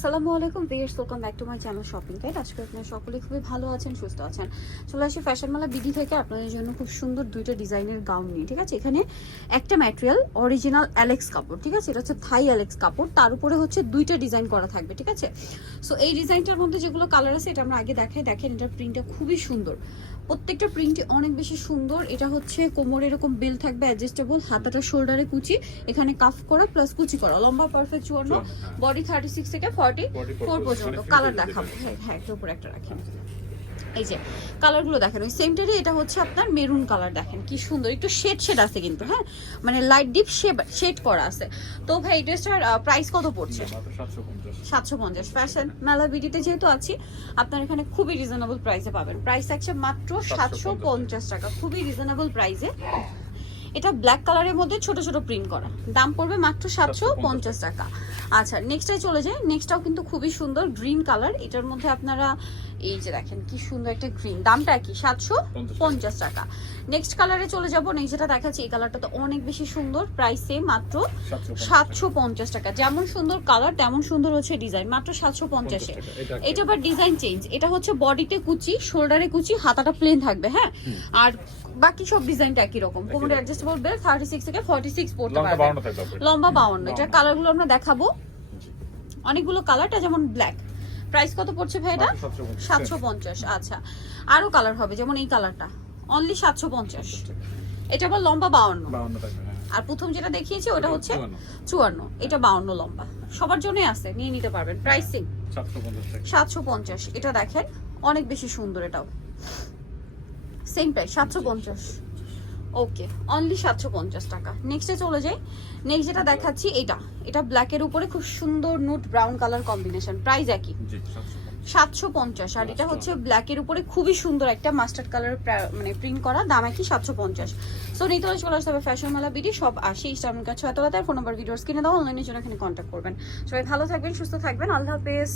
আসসালামু আলাইকুম viewers welcome back to my channel shopping guide আজকে আপনারা সকলে খুবই ভালো আছেন সুস্থ আছেন। চলে আসি ফ্যাশন মালা বিডি থেকে আপনাদের জন্য খুব সুন্দর দুইটা ডিজাইনের গাউন নিয়ে ঠিক আছে? এখানে একটা ম্যাটেরিয়াল অরিজিনাল অ্যালেক্স কাপড় ঠিক আছে? এটা হচ্ছে থাই অ্যালেক্স কাপড় তার উপরে হচ্ছে দুইটা ডিজাইন করা থাকবে ঠিক আছে? সো এই ডিজাইনটার মধ্যে যেগুলো কালার আছে এটা আমরা আগে দেখাই। দেখেন এটার প্রিন্টটা খুবই সুন্দর। প্রত্যেকটা প্রিন্টই অনেক বেশি সুন্দর। এটা হচ্ছে কোমর এরকম বেল থাকবে অ্যাডজাস্টেবল হাতাটা শোল্ডারে কুচি এখানে কাফ করা প্লাস কুচি করা। লম্বা পারফেক্ট চুয়ান্ন বডি থার্টি সিক্স থেকে ফর্টি ফোর পর্যন্ত কালার দেখাবো। হ্যাঁ হ্যাঁ একটু উপরে একটা রাখি। এই যে কালারগুলো দেখেন ওই সেমটারই এটা হচ্ছে আপনার মেরুন কালার দেখেন কি সুন্দর একটু শেড শেড আছে কিন্তু হ্যাঁ? মানে লাইট ডিপ শেড করা আছে। তো ভাই এই ড্রেসটার প্রাইস কত পড়ছে? সাতশো পঞ্চাশ। ফ্যাশন মেলা বিডিতে যেহেতু আছি আপনার এখানে খুবই রিজনেবল প্রাইসে পাবেন। প্রাইস আছে মাত্র সাতশো পঞ্চাশ টাকা। খুবই রিজনেবল প্রাইসে এটা ব্ল্যাক কালারের মধ্যে ছোট ছোট প্রিন্ট করা। দাম পড়বে মাত্র সাতশো পঞ্চাশ টাকা। আচ্ছা নেক্সটে চলে যাই। নেক্সটটাও কিন্তু খুবই সুন্দর গ্রিন কালার এটার মধ্যে আপনারা এই যে দেখেন কি সুন্দর একটা গ্রিন দামটা কি? সাতশো পঞ্চাশ টাকা। নেক্সট কালারে চলে যাব। নেক্সট যেটা দেখাচ্ছি এই কালারটা তো অনেক বেশি সুন্দর। প্রাইসে মাত্র সাতশো পঞ্চাশ টাকা। যেমন সুন্দর কালার তেমন সুন্দর হচ্ছে ডিজাইন মাত্র সাতশো পঞ্চাশে এটা আবার ডিজাইন চেঞ্জ এটা হচ্ছে বডিতে কুচি শোল্ডারে কুচি হাতাটা প্লেন থাকবে হ্যাঁ? আর বাকি সব ডিজাইনটা একই রকম। কোমরে অ্যাডজাস্টেবল বেল থার্টি সিক্স থেকে ফর্টি সিক্স পড়তে পারবেন লম্বা বাউন্ন। এটার কালারগুলো আমরা দেখাবো। অনেকগুলো কালারটা যেমন ব্ল্যাক প্রাইস কত পড়ছে ভাই এটা? সাতশো পঞ্চাশ। আচ্ছা। আরও কালার হবে যেমন এই কালারটা অনলি সাতশো পঞ্চাশ। এটা আবার লম্বা বাউন্ন। আর প্রথম যেটা দেখিয়েছি ওটা হচ্ছে চুয়ান্ন। এটা বাউন্ন লম্বা। সবার জন্যই আছে নিয়ে নিতে পারবেন। প্রাইসিং সাতশো পঞ্চাশ। এটা দেখেন অনেক বেশি সুন্দর এটাও। সেম প্রাইস সাতশো পঞ্চাশ। ওকে অনলি সাতশো পঞ্চাশ টাকা। নেক্সটে চলে যাই। নেক্সট যেটা দেখাচ্ছি এটা। এটা ব্ল্যাকের উপরে খুব সুন্দর nut brown colour combination price একই। সাতশো পঞ্চাশ। আর এটা হচ্ছে ব্ল্যাকের উপরে খুবই সুন্দর একটা মাস্টার্ড কালার মানে প্রিন্ট করা দাম একই সাতশো পঞ্চাশ। সো নিতে হলে চলে আসতে হবে ফ্যাশন মেলা বিডি সব আসে ইস্টার্মের কাছে ছয়তলাতে ফোন নাম্বার ভিডিওস কিনে দাও অনলাইনের জন্য এখানে কন্ট্যাক্ট করবেন। সবাই ভালো থাকবেন সুস্থ থাকবেন আল্লাহ হাফেজ।